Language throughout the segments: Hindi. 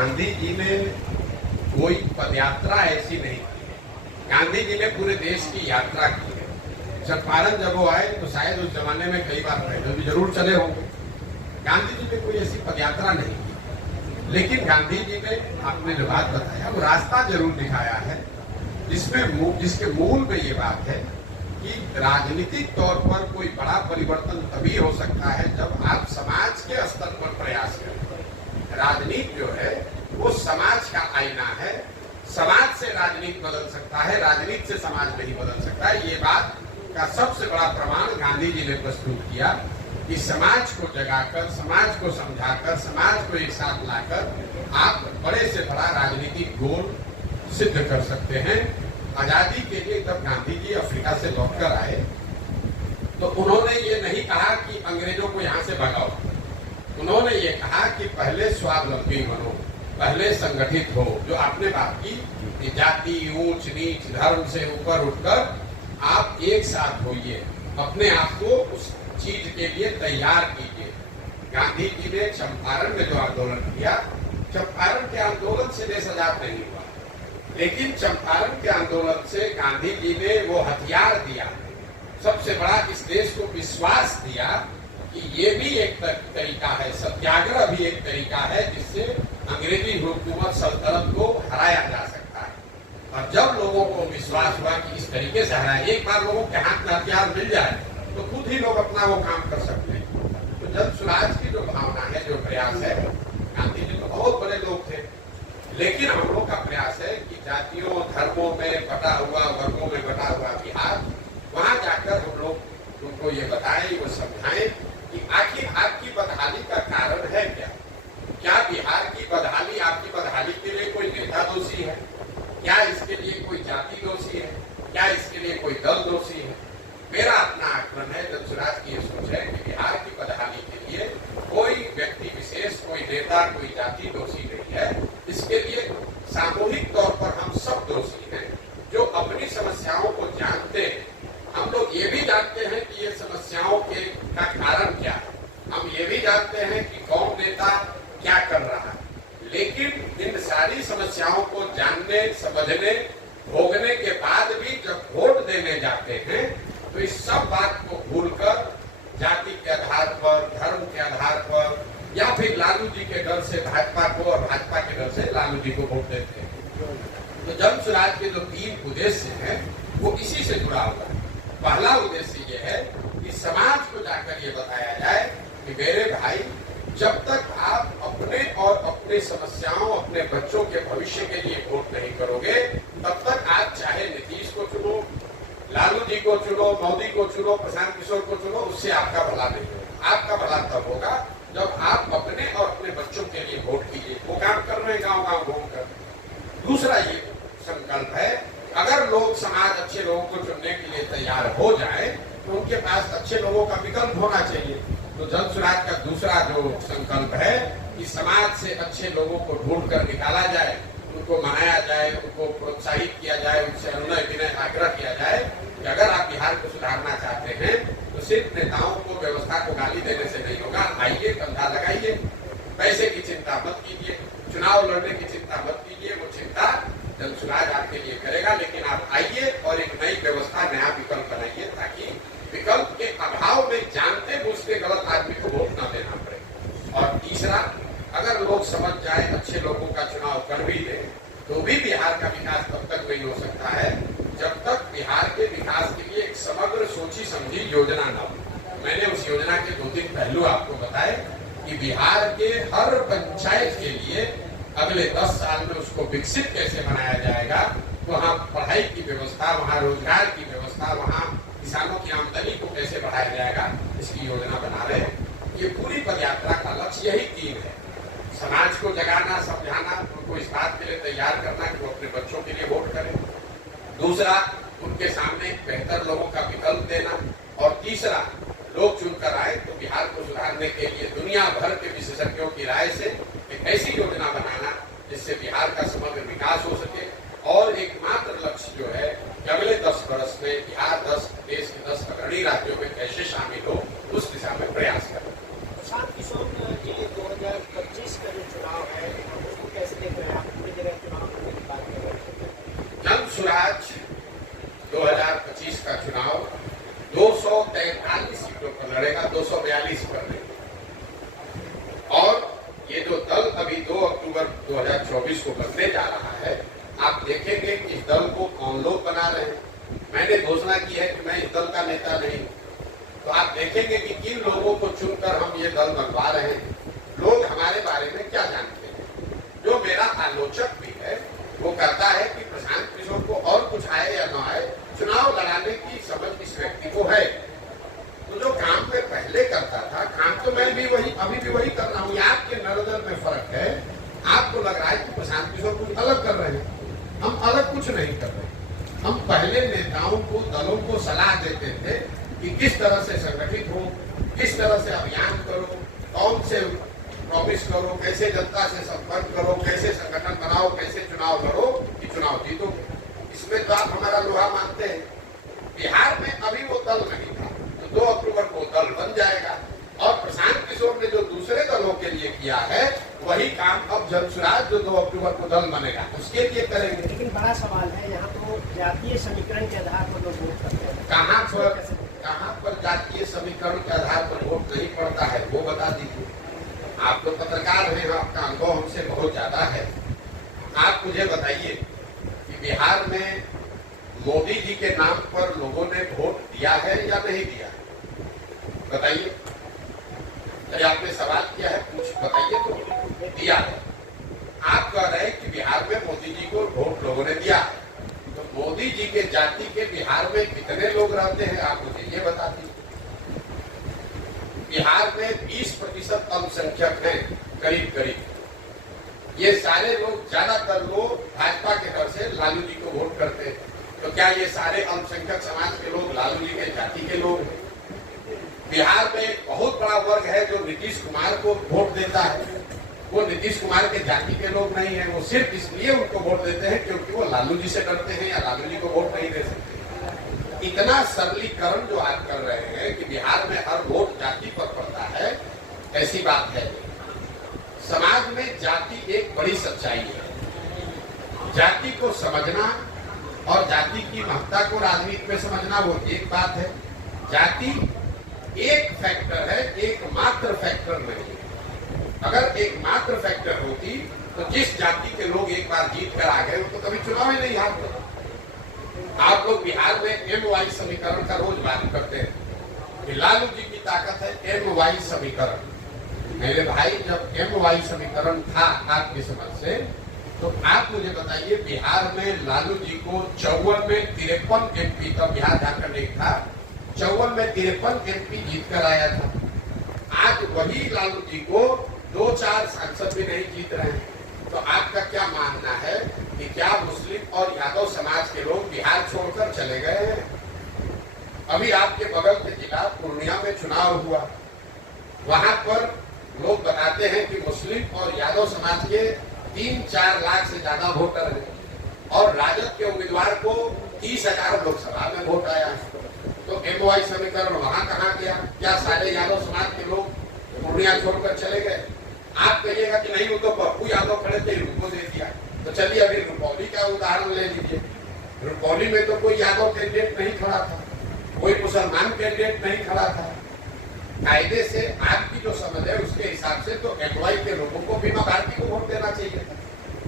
गांधी जी ने कोई पदयात्रा ऐसी नहीं की है। गांधी जी ने पूरे देश की यात्रा की है। चंपारण जब वो आए तो शायद उस जमाने में कई बार पैदल भी जरूर चले होंगे। गांधी जी ने कोई ऐसी पदयात्रा नहीं की, लेकिन गांधी जी ने आपने जो बात बताया वो रास्ता जरूर दिखाया है, जिसके मूल में ये बात है कि राजनीतिक तौर पर कोई बड़ा परिवर्तन तभी हो सकता है जब आप समाज के स्तर पर प्रयास करें। राजनीति जो है वो समाज का आईना है। समाज से राजनीति बदल सकता है, राजनीति से समाज नहीं बदल सकता है। ये बात का सबसे बड़ा प्रमाण गांधी जी ने प्रस्तुत किया कि समाज को जगाकर, समाज को समझाकर, समाज को एक साथ लाकर आप बड़े से बड़ा राजनीतिक गोल सिद्ध कर सकते हैं। आजादी के लिए जब गांधी जी अफ्रीका से लौटकर आए तो उन्होंने ये नहीं कहा कि अंग्रेजों को यहाँ से भगाओ। उन्होंने ये कहा कि पहले स्वावलंबी बनो, पहले संगठित हो। जो आपने बात की कि जाति, ऊंच नीच, धर्म से ऊपर उठकर आप एक साथ होइए, अपने आप को उस चीज के लिए तैयार कीजिए। गांधी जी ने चंपारण में जो आंदोलन किया, चंपारण के आंदोलन से देश आजाद नहीं हुआ, लेकिन चंपारण के आंदोलन से गांधी जी ने वो हथियार दिया, सबसे बड़ा इस देश को विश्वास दिया कि ये भी एक तरीका है, सत्याग्रह भी एक तरीका है जिससे अंग्रेजी हुकूमत सल्तनत को हराया जा सकता है। और जब लोगों को विश्वास हुआ कि इस तरीके से हराया, एक बार लोगों के हाथ में हथियार मिल जाए तो खुद ही लोग अपना वो काम कर सकते हैं। तो जन स्वराज की जो भावना है, जो प्रयास है, गांधी जी तो बहुत बड़े लोग थे, लेकिन हम लोग का प्रयास है कि जातियों धर्मों में बटा हुआ, वर्गों में बटा हुआ बिहार, वहां जाकर हम लोग उनको ये बताएं, वो समझाएं कि आखिर आपकी बदहाली का कारण है क्या। क्या बिहार की बदहाली, आपकी बदहाली के लिए कोई नेता दोषी है? क्या इसके लिए कोई जाति दोषी है? क्या इसके लिए कोई दल दोषी है? मेरा अपना आकलन है, जन स्वराज की ये सोच है कि बिहार की बदहाली के लिए कोई व्यक्ति विशेष, कोई नेता, कोई जाति दोषी नहीं है। इसके लिए सामूहिक तौर पर हम सब दोषी हैं जो अपनी समस्याओं को जानते हैं। हम लोग ये भी जानते हैं कि ये समस्याओं के का कारण क्या है, हम ये भी जानते हैं कि कौन नेता क्या कर रहा है, लेकिन इन सारी समस्याओं को जानने, समझने, भोगने के बाद भी जब वोट देने जाते हैं तो इस सब बात को भूलकर जाति के आधार पर, धर्म के आधार पर, या फिर लालू जी के डर से भाजपा को और भाजपा के डर से लालू जी को वोट देते हैं। तो जन स्वराज के जो 3 उद्देश्य हैं वो इसी से जुड़ा हुआ है। पहला उद्देश्य ये है कि समाज को जाकर ये बताया जाए कि मेरे भाई, जब तक आप अपने और अपने समस्याओं, अपने बच्चों के भविष्य के लिए वोट नहीं करोगे, तब तक आप चाहे नीतीश को चुनो, लालू जी को चुनो, मोदी को चुनो, प्रशांत किशोर को चुनो, उससे आपका भला नहीं होगा। आपका भला तब होगा जब आप अपने और अपने बच्चों के लिए वोट कीजिए। वो काम कर रहे हैं गाँव गाँव घूमकर। दूसरा ये संकल्प है, अगर लोग, समाज अच्छे लोगों को चुनने के लिए तैयार हो जाए तो उनके पास अच्छे लोगों का विकल्प होना चाहिए। तो जन स्वराज का दूसरा जो संकल्प है कि समाज से अच्छे लोगों को ढूंढ कर निकाला जाए, उनको मनाया जाए, उनको प्रोत्साहित किया जाए, उनसे अनुनय विनय आग्रह किया जाए कि अगर आप बिहार को सुधारना चाहते हैं तो सिर्फ नेताओं को, व्यवस्था को गाली देने से नहीं होगा। आइए, कंधा लगाइए, पैसे की चिंता मत कीजिए, चुनाव लड़ने की चिंता मत कीजिए, वो चिंता जन स्वराज आपके लिए करेगा। लेकिन आप आइए और एक नई व्यवस्था, नया विकल्प बनाइए ताकि विकल्प के अभाव में जानते बूझते गलत आदमी को वोट न देना पड़े। और तीसरा, अगर लोग समझ जाए, अच्छे लोगों का चुनाव कर भी दे, तो भी बिहार का विकास तब तक नहीं हो सकता है जब तक बिहार के विकास के लिए एक समग्र सोची समझी योजना न हो। मैंने उस योजना के 2-3 पहलू आपको बताए कि बिहार के हर पंचायत के लिए अगले 10 साल में उसको विकसित कैसे बनाया जाएगा, वहाँ पढ़ाई की व्यवस्था, वहाँ रोजगार की व्यवस्था, वहाँ किसानों की आमदनी को कैसे बढ़ाया जाएगा, इसकी योजना बना रहे हैं। ये पूरी पदयात्रा का लक्ष्य यही 3 है। समाज को जगाना, समझाना, उनको इस बात के लिए तैयार करना कि वो अपने बच्चों के लिए वोट करें। दूसरा, उनके सामने बेहतर लोगों का विकल्प देना। और तीसरा, लोग चुनकर आए तो बिहार को सुधारने के लिए दुनिया भर के विशेषज्ञों की राय से एक ऐसी योजना बनाना जिससे बिहार का समग्र विकास हो सके। और एकमात्र लक्ष्य जो है कि अगले 10 वर्ष में बिहार देश के 10 अग्रणी राज्यों में कैसे शामिल हो, उस दिशा में प्रयास करें। प्रशांत किशोर जी 2025 का जो चुनाव है उसको कैसे 2024 को बनने जा रहा है, आप देखेंगे कि इस दल को कौन लोग बना रहे हैं। मैंने घोषणा की है कि मैं इस दल का नेता नहीं हूं, तो आप देखेंगे कि किन लोगों को चुनकर हम ये दल बनवा रहे हैं। लोग हमारे बारे में क्या जानते हैं। जो मेरा आलोचक भी है वो कहता है कि प्रशांत किशोर को और कुछ आए या न आए, चुनाव लड़ाने की समझ इस व्यक्ति को है। तो जो काम मैं पहले करता था, काम तो मैं भी वही अभी भी वही कर रहा हूँ। आपके नजर में फर्क है। आपको लग रहा है कि प्रशांत किशोर कुछ अलग कर रहे हैं, हम अलग कुछ नहीं कर रहे। हम पहले नेताओं को, दलों को सलाह देते थे कि किस तरह से संगठित हो, किस तरह से अभियान करो, कौन से प्रॉमिस करो, कैसे जनता से संपर्क करो, कैसे संगठन बनाओ, कैसे चुनाव लड़ो कि चुनाव जीतो। इसमें तो आप हमारा लोहा मानते हैं। बिहार में अभी वो दल नहीं था, तो 2 अक्टूबर को दल बन जाएगा। और प्रशांत किशोर ने जो दूसरे दलों के लिए किया है वही काम अब जनसुराज जो 2 अक्टूबर को दल बनेगा उसके लिए करेंगे। लेकिन बड़ा सवाल है, यहाँ तो जातीय समीकरण के आधार पर लोग वोट करते हैं। कहाँ पर जातीय समीकरण के आधार पर वोट नहीं पड़ता है वो बता दीजिए। आप तो पत्रकार हैं, आपका अनुभव हमसे बहुत ज्यादा है। आप मुझे बताइए कि बिहार में मोदी जी के नाम पर लोगों ने वोट दिया है या नहीं दिया? बताइए। अरे आपने सवाल किया है, कुछ बताइए तो। दिया है। आप कह रहे हैं कि बिहार में मोदी जी को वोट लोगों ने दिया, तो मोदी जी के जाति के बिहार में कितने लोग रहते हैं आप मुझे ये बता दीजिए। बिहार में 20% अल्पसंख्यक हैं, करीब करीब। ये सारे लोग, ज्यादातर लोग भाजपा के डर से लालू जी को वोट करते हैं। तो क्या ये सारे अल्पसंख्यक समाज के लोग लालू जी के जाति के लोग हैं? बिहार में एक बहुत बड़ा वर्ग है जो नीतीश कुमार को वोट देता है। वो नीतीश कुमार के जाति के लोग नहीं है, वो सिर्फ इसलिए उनको वोट देते हैं क्योंकि वो लालू जी से डरते हैं या लालू जी को वोट नहीं दे सकते। इतना सरलीकरण जो आप कर रहे हैं कि बिहार में हर वोट जाति पर पड़ता है, ऐसी बात है। समाज में जाति एक बड़ी सच्चाई है। जाति को समझना और जाति की महत्ता को राजनीति में समझना वो एक बात है। जाति एक फैक्टर है, एकमात्र फैक्टर नहीं। अगर एकमात्र फैक्टर होती तो जिस जाति के लोग एक बार जीत कर आ गए वो तो कभी चुनाव ही नहीं हारते। आप लोग बिहार में MY समीकरण का रोज बात करते हैं कि लालू जी की ताकत है MY समीकरण। मेरे भाई, जब MY समीकरण था आपकी समझ से, तो आप मुझे बताइए बिहार में लालू जी को 54 में 53 MP, तब बिहार झारखंड एक था, 54 में 53 MP जीत कर आया था। आज वही लालू जी को 2-4 सांसद भी नहीं जीत रहे हैं। तो आपका क्या मानना है कि क्या मुस्लिम और यादव समाज के लोग बिहार छोड़कर चले गए हैं? अभी आपके बगल के जिला पूर्णिया में चुनाव हुआ, वहां पर लोग बताते हैं कि मुस्लिम और यादव समाज के 3-4 लाख से ज्यादा वोटर हैं और राजद के उम्मीदवार को 30,000 लोकसभा में वोट आया। तो MY समीकरण वहां कहाँ गया? क्या सारे यादव समाज के लोग पूर्णिया छोड़कर चले गए? आप कहिएगा कि नहीं, वो तो पप्पू यादव खड़े थे, उनको दे दिया। तो चलिए अभी रुपौली का उदाहरण ले लीजिए। रुपौली में तो कोई यादव कैंडिडेट नहीं खड़ा था, कोई मुसलमान कैंडिडेट नहीं खड़ा था। कायदे से आपकी जो समझ है उसके हिसाब से तो MY के लोगों को बीमा भारती को वोट देना चाहिए था।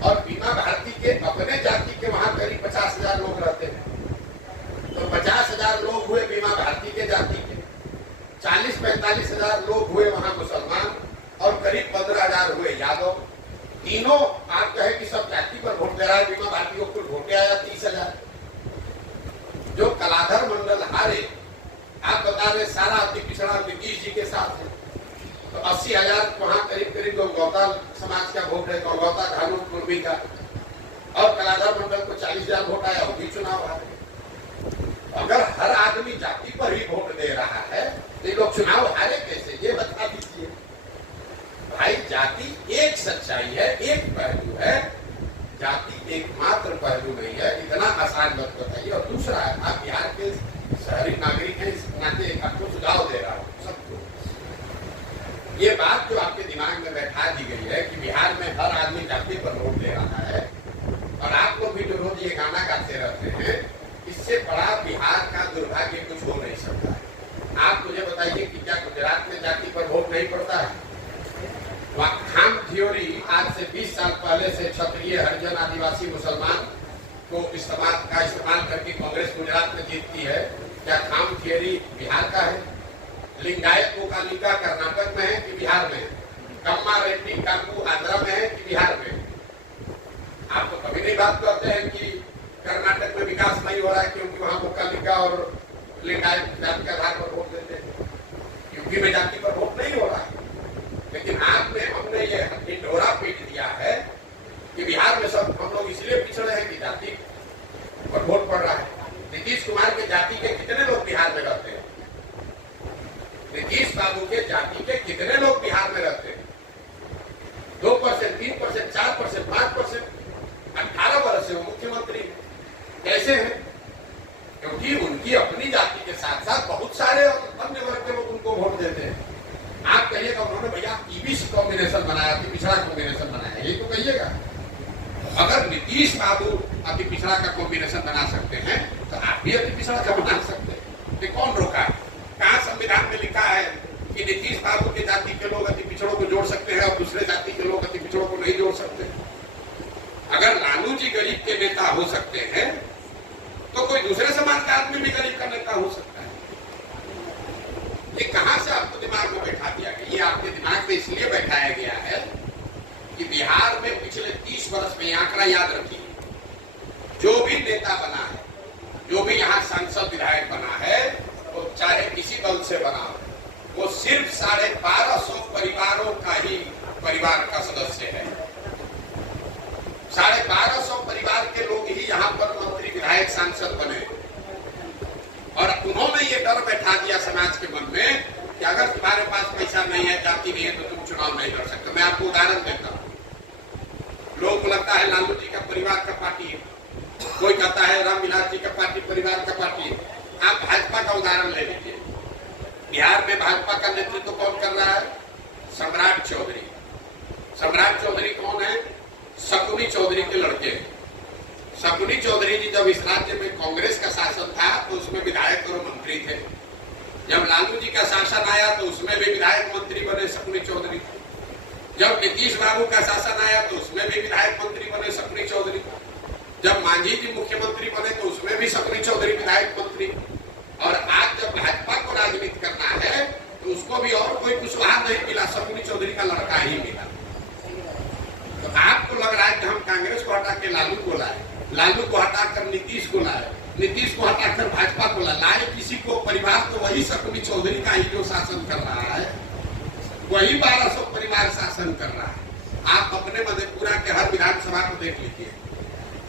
और बीमा भारती के अपने जाति के वहां करीब 50,000 लोग रहते हैं, तो 50,000 लोग हुए बीमा भारती के जाति के, 40-45,000 लोग हुए वहां मुसलमान और करीब 15,000 हुए यादव। तीनों आप कहे कि सब जाति पर वोट दे रहा है, बीमा भारती को कुल वोट आया 30,000। जो कलाधर मंडल हारे, आप बता रहे सारा अति पिछड़ा नीतीश जी के साथ है, तो 80,000 वहां करीब करीब गौता समाज का वोट है, गौता घानू कुर्मी का, और कलाधर मंडल को 40,000 वोट आया, वो भी चुनाव हारे। अगर हर आदमी जाति पर ही वोट दे रहा है तो ये लोग चुनाव हारे कैसे, ये बता दीजिए भाई। जाति एक सच्चाई है, एक पहलू है, जाति एकमात्र पहलू नहीं है, इतना आसान मत बताइए। और दूसरा, आप बिहार के शहरी नागरिक हैं, इस नाते आपको सुझाव दे रहा हूँ सबको। ये बात जो आपके दिमाग में बैठा दी गई है कि बिहार में हर आदमी जाति पर वोट दे रहा है, और आप लोग भी जो रोज ये गाना गाते रहते हैं, इससे बड़ा बिहार का दुर्भाग्य कुछ हो नहीं सकता है। आप मुझे बताइए कि क्या गुजरात में जाति पर वोट नहीं पड़ता है? खाम थ्योरी आज से 20 साल पहले से क्षत्रिय, हरिजन, आदिवासी, मुसलमान को इस्तेमाल करके कांग्रेस गुजरात में जीतती है। क्या खाम थ्योरी बिहार का है? लिंगायत कोकालिका कर्नाटक में है कि बिहार में है? कम्मा रेड्डी काकू आंध्रा में है कि बिहार में? आप तो कभी नहीं बात करते हैं कि कर्नाटक में विकास नहीं हो रहा है क्योंकि वहां कोकालिका और लिंगायत जाति के आधार पर वोट देते हैं। यूपी में जाति पर वोट नहीं हो रहा है, लेकिन हमने ये ढिंढोरा पीट दिया है कि बिहार में सब हम लोग इसलिए पिछड़े हैं कि जाति पर वोट पड़ रहा है। नीतीश कुमार के जाति के कितने लोग बिहार में रहते हैं? नीतीश बाबू के जाति के कितने लोग बिहार में रहते हैं? 2%, 3%, 4%, 5%। 18 वर्ष से वो मुख्यमंत्री कैसे हैं? क्योंकि उनकी अपनी जाति के साथ साथ बहुत सारे अन्य वर्ग के लोग उनको वोट देते हैं। आप कहिएगा उन्होंने भैया ईबीसी कॉम्बिनेशन बनाया, अति पिछड़ा कॉम्बिनेशन बनाया, ये तो कहिएगा। अगर नीतीश बाबू अति पिछड़ा का कॉम्बिनेशन बना सकते हैं तो आप भी अति पिछड़ा का बना सकते हैं। ये कौन रोका है? कहाँ संविधान में लिखा है कि नीतीश बाबू के जाति के लोग अति पिछड़ों को जोड़ सकते हैं और दूसरे जाति के लोग अति पिछड़ों को नहीं जोड़ सकते? अगर लालू जी गरीब के नेता हो सकते हैं तो कोई दूसरे समाज का आदमी भी गरीब का नेता हो सकता है। ये कहां से आपको दिमाग में बैठा दिया गया? ये आपके दिमाग में इसलिए बैठाया गया है कि बिहार में पिछले 30 वर्ष में आंकड़ा याद रखिए, जो भी नेता बना है, जो भी यहाँ सांसद विधायक बना है, वो चाहे किसी दल से बना हो, वो सिर्फ 1250 परिवारों का ही परिवार का सदस्य है। 1250 परिवार के लोग ही यहाँ पर मंत्री, विधायक, सांसद बने। और उन्होंने ये डर बैठा दिया समाज के मन में कि अगर तुम्हारे पास पैसा नहीं है, जाति नहीं है, तो तुम चुनाव नहीं लड़ सकते। मैं आपको उदाहरण देता हूँ। लोगों को लगता है लालू जी का परिवार का पार्टी है, कोई कहता है रामविलास जी का पार्टी परिवार का पार्टी है। आप भाजपा का उदाहरण ले लीजिए। बिहार में भाजपा का नेतृत्व कौन कर रहा है? सम्राट चौधरी। सम्राट चौधरी कौन है? शकुनी चौधरी के लड़के। शकुनी चौधरी जी जब इस राज्य में कांग्रेस का शासन था तो उसमें विधायक और मंत्री थे। जब लालू जी का शासन आया तो उसमें भी विधायक मंत्री बने शकुनी चौधरी। जब नीतीश बाबू का शासन आया तो उसमें भी विधायक मंत्री बने शकुनी चौधरी। जब मांझी जी मुख्यमंत्री बने तो उसमें भी शकुनी चौधरी विधायक मंत्री। और आज जब भाजपा को राजनीति करना है तो उसको भी और कोई कुशवाहा नहीं मिला, शकुनी चौधरी का लड़का ही मिला। तो आपको लग रहा है कि हम कांग्रेस को हटा के लालू को लाए, लालू को हटाकर नीतीश को लाए, नीतीश को हटाकर भाजपा को लाए किसी को परिवार, तो वही शकुनी चौधरी का ही जो शासन कर रहा है, वही 1200 परिवार शासन कर रहा है। आप अपने मधेपुरा के हर विधानसभा को देख लीजिए,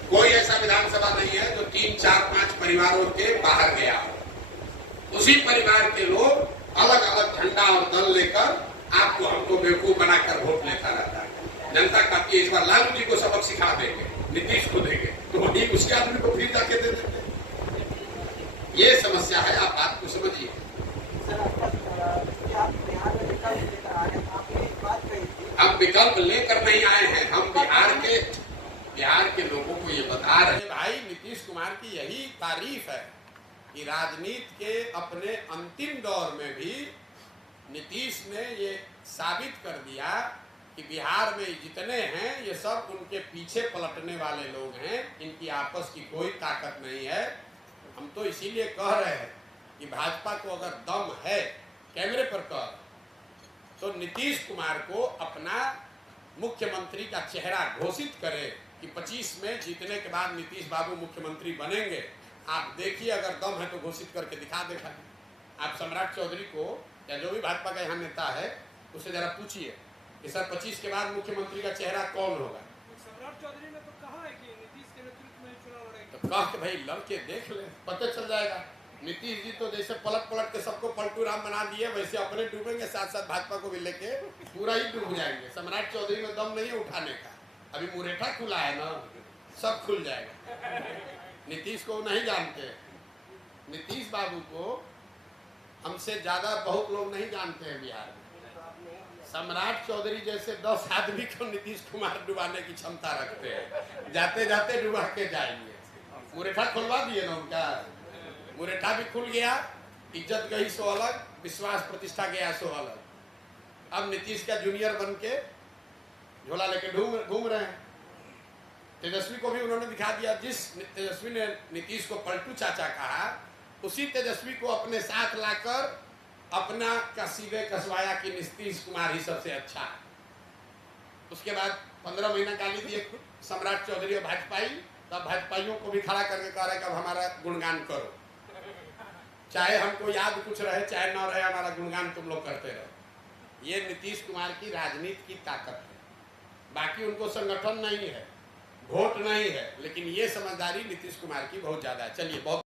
कोई ऐसा विधानसभा नहीं है जो 3, 4, 5 परिवारों के बाहर गया हो। उसी परिवार के लोग अलग अलग झंडा और दल लेकर आपको हमको बेवकूफ बनाकर वोट लेता रहता है। जनता कहती है इस बार लालू जी को सबक सिखा देंगे, नीतीश को देंगे, तो वही उसके आदमी को फिर जाके दे देते। ये समस्या है, आप बात को समझिए। हम विकल्प लेकर नहीं आए हैं, हम बिहार के लोगों को ये बता रहे हैं। भाई नीतीश कुमार की यही तारीफ है कि राजनीति के अपने अंतिम दौर में भी नीतीश ने ये साबित कर दिया कि बिहार में जितने हैं ये सब उनके पीछे पलटने वाले लोग हैं, इनकी आपस की कोई ताकत नहीं है। हम तो इसीलिए कह रहे हैं कि भाजपा को अगर दम है, कैमरे पर कह, तो नीतीश कुमार को अपना मुख्यमंत्री का चेहरा घोषित करे कि 25 में जीतने के बाद नीतीश बाबू मुख्यमंत्री बनेंगे। आप देखिए, अगर दम है तो घोषित करके दिखा देगा। आप सम्राट चौधरी को या जो भी भाजपा का यहाँ नेता है उससे जरा पूछिए कि सर 25 के बाद मुख्यमंत्री का चेहरा कौन होगा। सम्राट चौधरी ने तो कहा है कि नीतीश के नेतृत्व में चुनाव लड़ेंगे। तो कह के भाई लड़के देख ले, पता चल जाएगा। नीतीश जी तो जैसे पलट के सबको पलटू राम बना दिए, वैसे अपने डूबेंगे, साथ साथ भाजपा को भी लेके पूरा ही डूब जाएंगे। सम्राट चौधरी में दम नहीं है उठाने का, अभी मुरेठा खुला है ना, सब खुल जाएगा। नीतीश को नहीं जानते, नीतीश बाबू को हमसे ज्यादा बहुत लोग नहीं जानते हैं बिहार में। सम्राट चौधरी जैसे 10 आदमी को नीतीश कुमार डुबाने की क्षमता रखते हैं, जाते जाते डुबा के जाएंगे। मुरेठा खुलवा दिए ना उनका, मुरेठा भी खुल गया, इज्जत गई सो अलग, विश्वास प्रतिष्ठा गया सो अलग। अब नीतीश का जूनियर बन के झोला लेके घूम रहे हैं। तेजस्वी को भी उन्होंने दिखा दिया। जिस तेजस्वी ने नीतीश को पलटू चाचा कहा, उसी तेजस्वी को अपने साथ लाकर अपना कसीबे कसवाया कि नीतीश कुमार ही सबसे अच्छा है। उसके बाद 15 महीना गाली दिए सम्राट चौधरी और भाजपाई, तब भाजपाइयों को भी खड़ा करके कह रहे कि अब हमारा गुणगान करो, चाहे हमको याद कुछ रहे चाहे न रहे, हमारा गुणगान तुम लोग करते रहो। ये नीतीश कुमार की राजनीति की ताकत है। बाकी उनको संगठन नहीं है, वोट नहीं है, लेकिन ये समझदारी नीतीश कुमार की बहुत ज्यादा है। चलिए बहुत